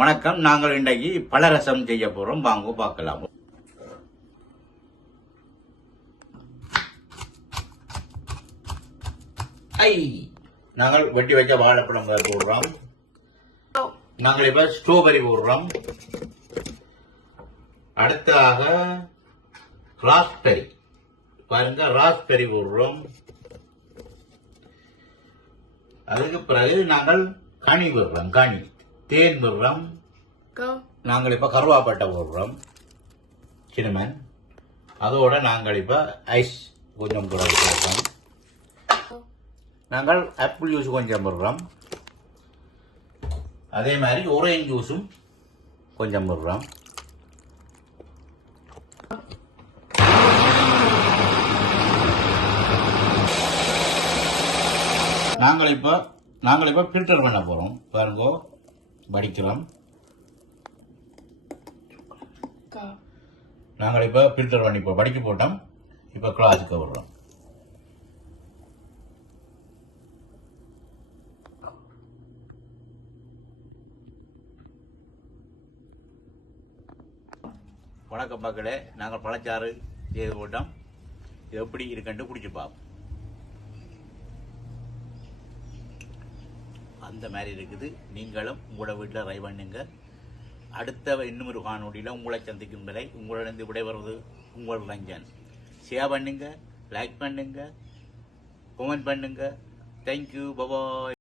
வணக்கம். நாங்கள் இன்றைக்கு பலரசம் செய்ய போறோம். வாங்க பார்க்கலாம். நாங்கள் வெட்டி வச்ச வாழைப்பழம் போடுறோம். நாங்கள் இப்ப ஸ்ட்ராபெரி போடுறோம். அடுத்ததாக ராஸ்பெரி பாருங்க, ராஸ்பெரி போடுறோம். அதுக்கு பிறகு நாங்கள் கனி விடுறோம், கனி தேன் விடுறோம். நாங்கள் இப்ப கருவாப்பட்டை போடுறோம், சின்னமன். அதோட நாங்கள் இப்ப ஐஸ் கொஞ்சம் கூட போடுறோம். நாங்கள் ஆப்பிள் ஜூஸ் கொஞ்சம் விடுறோம். அதே மாதிரி ஆரஞ்சு ஜூஸும் கொஞ்சம் விடுறோம். நாங்கள் இப்ப ஃபில்டர் பண்ண போறோம். பாருங்க, வடிக்கிறோம். நாங்கள் இப்ப ஃபில்டர் பண்ணி வடிக்க போட்டோம். இப்ப கிளாஸுக்கு விடுறோம். வணக்கம் மக்களே, நாங்கள் பழச்சாறு செய்து போட்டோம். இது எப்படி இருக்குன்னு குடிச்சு பார்ப்போம். அந்த மாதிரி இருக்குது. நீங்களும் உங்களோட வீட்டில் ட்ரை பண்ணுங்க. அடுத்த இன்னும் ஒரு காணொலியில் உங்களை சந்திக்கும் வரை உங்களிடம் விடைபெறுவது உங்கள் ரஞ்சன். ஷேர் பண்ணுங்க, லைக் பண்ணுங்க, கமெண்ட் பண்ணுங்க. Thank you, bye bye.